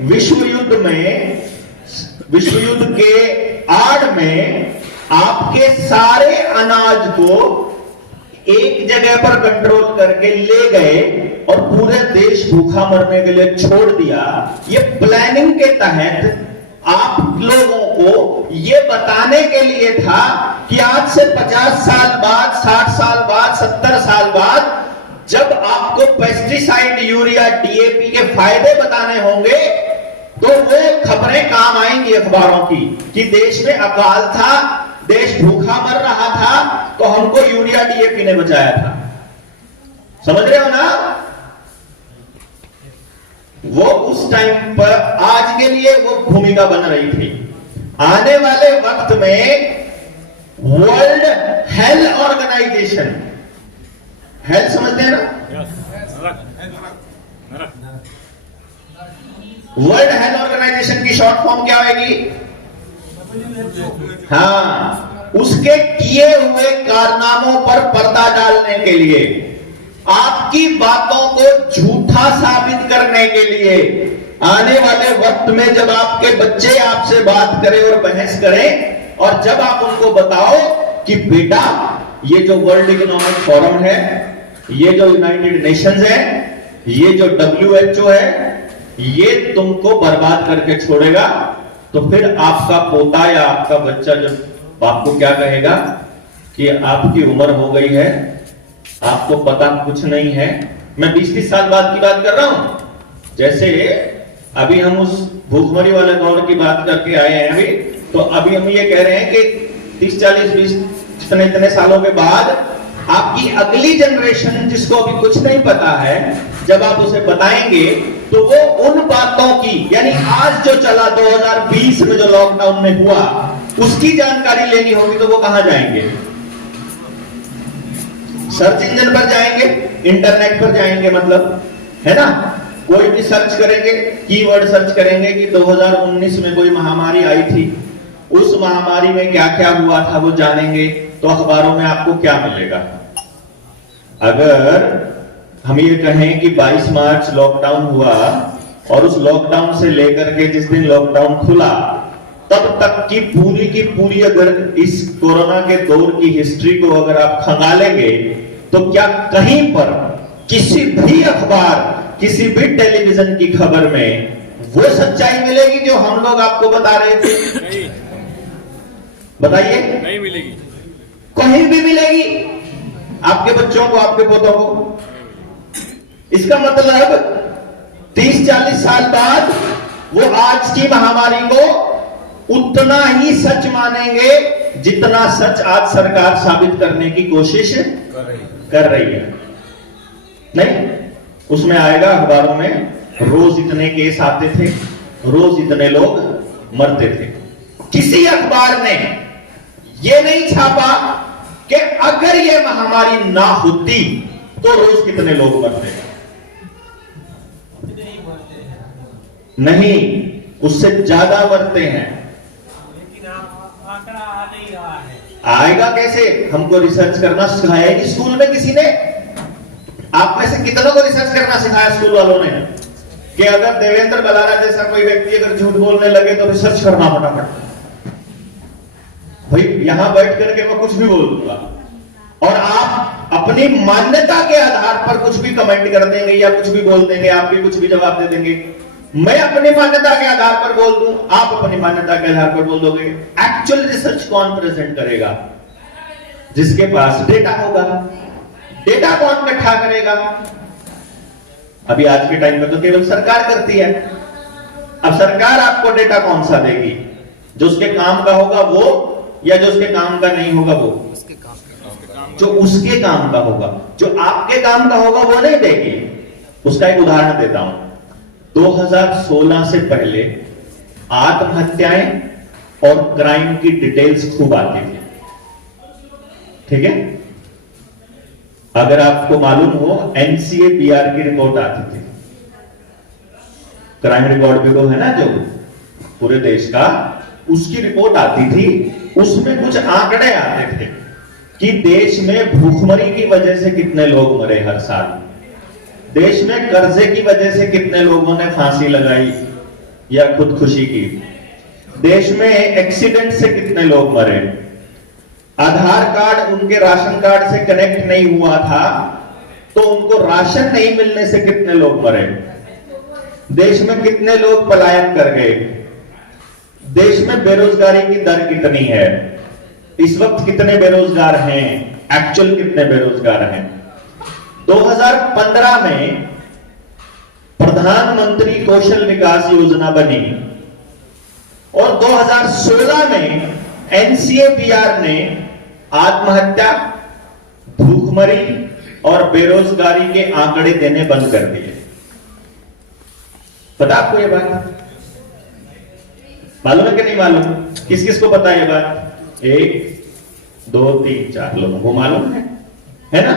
विश्व युद्ध के आड़ में आपके सारे अनाज को एक जगह पर कंट्रोल करके ले गए और पूरे देश भूखा मरने के लिए छोड़ दिया। ये प्लानिंग के तहत आप लोगों को ये बताने के लिए था कि आज से 50 साल बाद, 60 साल बाद, 70 साल बाद जब आपको पेस्टिसाइड, यूरिया, डीएपी के फायदे बताने होंगे तो वो खबरें काम आएंगी अखबारों की कि देश में अकाल था, देश भूखा मर रहा था, तो हमको यूरिया, डीएपी ने बचाया था। समझ रहे हो ना? वो उस टाइम पर आज के लिए वो भूमिका बन रही थी। आने वाले वक्त में वर्ल्ड हेल्थ ऑर्गेनाइजेशन, हेल्थ समझते हैं ना? वर्ल्ड हेल्थ ऑर्गेनाइजेशन की शॉर्ट फॉर्म क्या होगी? हाँ, उसके किए हुए कारनामों पर पर्दा डालने के लिए, आपकी बातों को झूठा साबित करने के लिए, आने वाले वक्त में जब आपके बच्चे आपसे बात करें और बहस करें और जब आप उनको बताओ कि बेटा ये जो वर्ल्ड इकोनॉमिक फोरम है, ये जो यूनाइटेड नेशंस है, ये जो WHO है, ये तुमको बर्बाद करके छोड़ेगा, तो फिर आपका पोता या आपका बच्चा जब आपको क्या कहेगा कि आपकी उम्र हो गई है, आपको पता कुछ नहीं है। मैं 20-30 साल बाद की बात कर रहा हूं। जैसे अभी हम उस भूखमरी वाले दौर की बात करके आए हैं अभी, तो अभी हम ये कह रहे हैं कि 30, 40, 20 इतने सालों के बाद आपकी अगली जनरेशन जिसको अभी कुछ नहीं पता है, जब आप उसे बताएंगे तो वो उन बातों की, यानी आज जो चला 2020 में जो लॉकडाउन में हुआ, उसकी जानकारी लेनी होगी तो वो कहां जाएंगे? सर्च इंजन पर जाएंगे, इंटरनेट पर जाएंगे, मतलब है ना? कोई भी सर्च करेंगे, कीवर्ड सर्च करेंगे कि 2019 में कोई महामारी आई थी, उस महामारी में क्या क्या हुआ था वो जानेंगे, तो अखबारों में आपको क्या मिलेगा? अगर हम ये कहें कि 22 मार्च लॉकडाउन हुआ और उस लॉकडाउन से लेकर के जिस दिन लॉकडाउन खुला तब तक की पूरी अगर इस कोरोना के दौर की हिस्ट्री को अगर आप खंगालेंगे तो क्या कहीं पर किसी भी अखबार, किसी भी टेलीविजन की खबर में वो सच्चाई मिलेगी जो हम लोग आपको बता रहे थे? नहीं। बताइए। नहीं मिलेगी। कहीं भी मिलेगी आपके बच्चों को, आपके पोतों को? इसका मतलब 30-40 साल बाद वो आज की महामारी को उतना ही सच मानेंगे जितना सच आज सरकार साबित करने की कोशिश कर रही है। नहीं, उसमें आएगा अखबारों में रोज इतने केस आते थे, रोज इतने लोग मरते थे। किसी अखबार ने ये नहीं छापा कि अगर ये महामारी ना होती तो रोज कितने लोग मरते। नहीं, उससे ज्यादा मरते हैं। लेकिन आंकड़ा आ नहीं रहा है। आएगा कैसे? हमको रिसर्च करना सिखाया ही स्कूल में किसी ने? आप में से कितनों को रिसर्च करना सिखाया स्कूल वालों ने कि अगर देवेंद्र बलारा जैसा कोई व्यक्ति अगर झूठ बोलने लगे तो रिसर्च करना फटाफट? भाई यहां बैठ करके मैं कुछ भी बोल दूंगा और आप अपनी मान्यता के आधार पर कुछ भी कमेंट कर देंगे या कुछ भी बोल देंगे, आप भी कुछ भी जवाब दे देंगे। मैं अपनी मान्यता के आधार पर बोल दूं, आप अपनी मान्यता के आधार पर बोल दोगे। एक्चुअल रिसर्च कौन प्रेजेंट करेगा? जिसके पास डेटा होगा। डेटा कौन इकट्ठा करेगा? अभी आज के टाइम में तो केवल सरकार करती है। अब सरकार आपको डेटा कौन सा देगी? जो उसके काम का होगा वो, या जो उसके काम का नहीं होगा वो? जो उसके काम का होगा। जो आपके काम का होगा वो नहीं देगी। उसका एक उदाहरण देता हूं। 2016 से पहले आत्महत्याएं और क्राइम की डिटेल्स खूब आती थी, ठीक है? अगर आपको मालूम हो, NCABR की रिपोर्ट आती थी, क्राइम रिकॉर्ड ब्यूरो है ना जो पूरे देश का, उसकी रिपोर्ट आती थी। उसमें कुछ आंकड़े आते थे कि देश में भूखमरी की वजह से कितने लोग मरे हर साल, देश में कर्जे की वजह से कितने लोगों ने फांसी लगाई, या खुदकुशी की? देश में एक्सीडेंट से कितने लोग मरे? आधार कार्ड उनके राशन कार्ड से कनेक्ट नहीं हुआ था तो उनको राशन नहीं मिलने से कितने लोग मरे? देश में कितने लोग पलायन कर गए? देश में बेरोजगारी की दर कितनी है? इस वक्त कितने बेरोजगार हैं? एक्चुअल कितने बेरोजगार हैं? 2015 में प्रधानमंत्री कौशल विकास योजना बनी और 2016 में एनसीएपीआर ने आत्महत्या, भूखमरी और बेरोजगारी के आंकड़े देने बंद कर दिए। पता आपको ये बात? मालूम है कि नहीं मालूम? किस किस को पता है ये बात? 1 2 3 4 लोगों को मालूम है ना?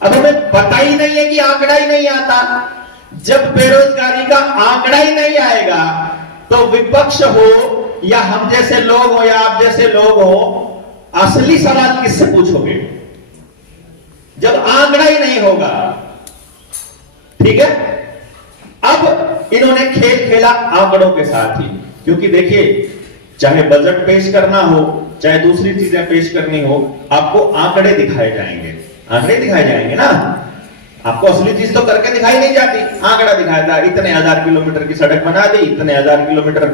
अब हमें पता ही नहीं है कि आंकड़ा ही नहीं आता। जब बेरोजगारी का आंकड़ा ही नहीं आएगा तो विपक्ष हो या हम जैसे लोग हो या आप जैसे लोग हो, असली सवाल किससे पूछोगे जब आंकड़ा ही नहीं होगा? ठीक है, अब इन्होंने खेल खेला आंकड़ों के साथ ही, क्योंकि देखिए चाहे बजट पेश करना हो चाहे दूसरी चीजें पेश करनी हो, आपको आंकड़े दिखाए जाएंगे। आंकड़े दिखाए जाएंगे ना, आपको असली चीज तो करके दिखाई नहीं जाती। आंकड़ा दिखाया था, इतने 1000 किलोमीटर की सड़क बना दी, इतने 1000 किलोमीटर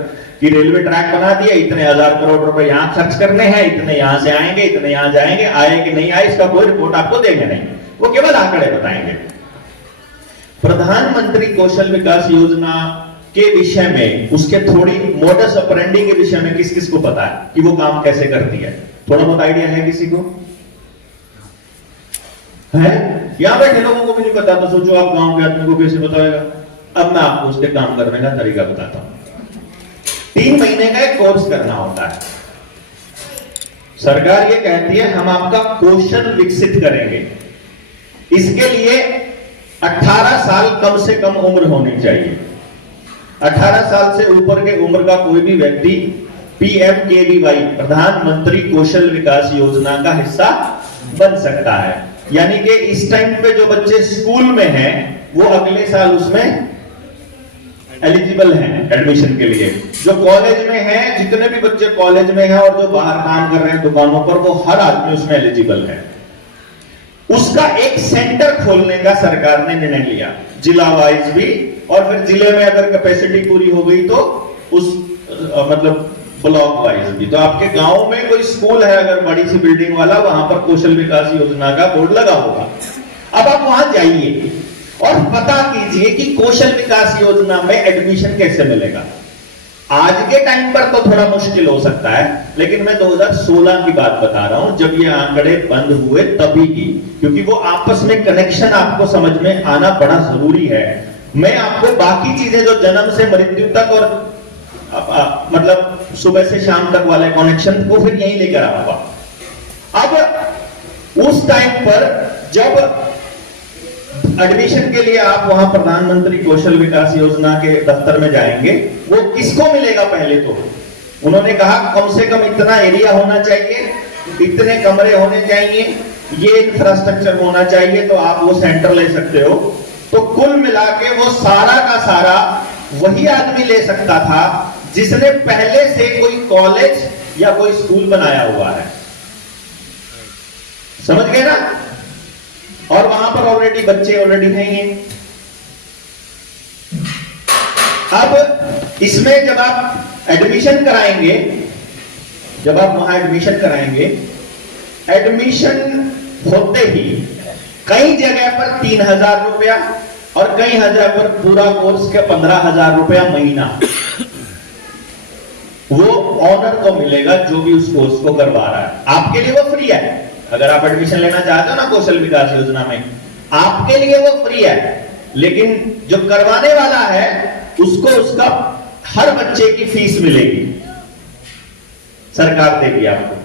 की रेलवे ट्रैक बना दिए, इतने 1000 करोड़ रुपए यहां खर्च करने हैं, इतने यहां से आएंगे, इतने यहां जाएंगे। आए कि नहीं आए इसका कोई रिपोर्ट आपको देंगे नहीं, वो केवल आंकड़े बताएंगे। प्रधानमंत्री कौशल विकास योजना के विषय में, उसके थोड़ी मोडस ऑपरेंडी के विषय में किस किस को पता है कि वो काम कैसे करती है? थोड़ा बहुत आइडिया है किसी को? है? यहां बैठे लोगों को भी नहीं पता, तो सोचो आप गांव के आदमी को कैसे बताएगा? अब मैं आपको उसके काम करने का तरीका बताता हूं। 3 महीने का एक कोर्स करना होता है। सरकार ये कहती है हम आपका कौशल विकसित करेंगे, इसके लिए 18 साल कम से कम उम्र होनी चाहिए। 18 साल से ऊपर के उम्र का कोई भी व्यक्ति PMKVY प्रधानमंत्री कौशल विकास योजना का हिस्सा बन सकता है। यानी कि इस टाइम पे जो बच्चे स्कूल में हैं वो अगले साल उसमें एलिजिबल हैं एडमिशन के लिए। जो कॉलेज में हैं, जितने भी बच्चे कॉलेज में हैं और जो बाहर काम कर रहे हैं दुकानों पर, वो हर आदमी उसमें एलिजिबल है। उसका एक सेंटर खोलने का सरकार ने निर्णय लिया, जिला वाइज भी, और फिर जिले में अगर कैपेसिटी पूरी हो गई तो उस मतलब ब्लॉक वाइज भी। तो आपके गांव में कोई स्कूल है अगर बड़ी सी बिल्डिंग वाला, वहां पर कौशल विकास योजना का बोर्ड लगा होगा। अब आप वहां जाइए और पता कीजिए कि कौशल विकास योजना में एडमिशन कैसे मिलेगा। आज के टाइम पर तो थोड़ा मुश्किल हो सकता है, लेकिन मैं 2016 की बात बता रहा हूं जब ये आंकड़े बंद हुए तभी की, क्योंकि वो आपस में कनेक्शन आपको समझ में आना बड़ा जरूरी है। मैं आपको बाकी चीजें जो जन्म से मृत्यु तक और मतलब सुबह से शाम तक वाले कनेक्शन को फिर यहीं लेकर आऊंगा। अब उस टाइम पर जब एडमिशन के लिए आप वहां प्रधानमंत्री कौशल विकास योजना के दफ्तर में जाएंगे, वो किसको मिलेगा? पहले तो उन्होंने कहा कम से कम इतना एरिया होना चाहिए, इतने कमरे होने चाहिए, ये इंफ्रास्ट्रक्चर होना चाहिए, तो आप वो सेंटर ले सकते हो। तो कुल मिला के वो सारा का सारा वही आदमी ले सकता था जिसने पहले से कोई कॉलेज या कोई स्कूल बनाया हुआ है। समझ गए ना? और वहां पर ऑलरेडी बच्चे ऑलरेडी हैं ये। अब इसमें जब आप एडमिशन कराएंगे, जब आप वहां एडमिशन कराएंगे, एडमिशन होते ही कई जगह पर 3000 रुपया और कई जगह पर पूरा कोर्स के 15,000 रुपया महीना वो ऑनर को मिलेगा जो भी उस कोर्स को करवा रहा है। आपके लिए वो फ्री है। अगर आप एडमिशन लेना चाहते हो ना कौशल विकास योजना में, आपके लिए वो फ्री है, लेकिन जो करवाने वाला है उसको उसका हर बच्चे की फीस मिलेगी, सरकार देगी आपको।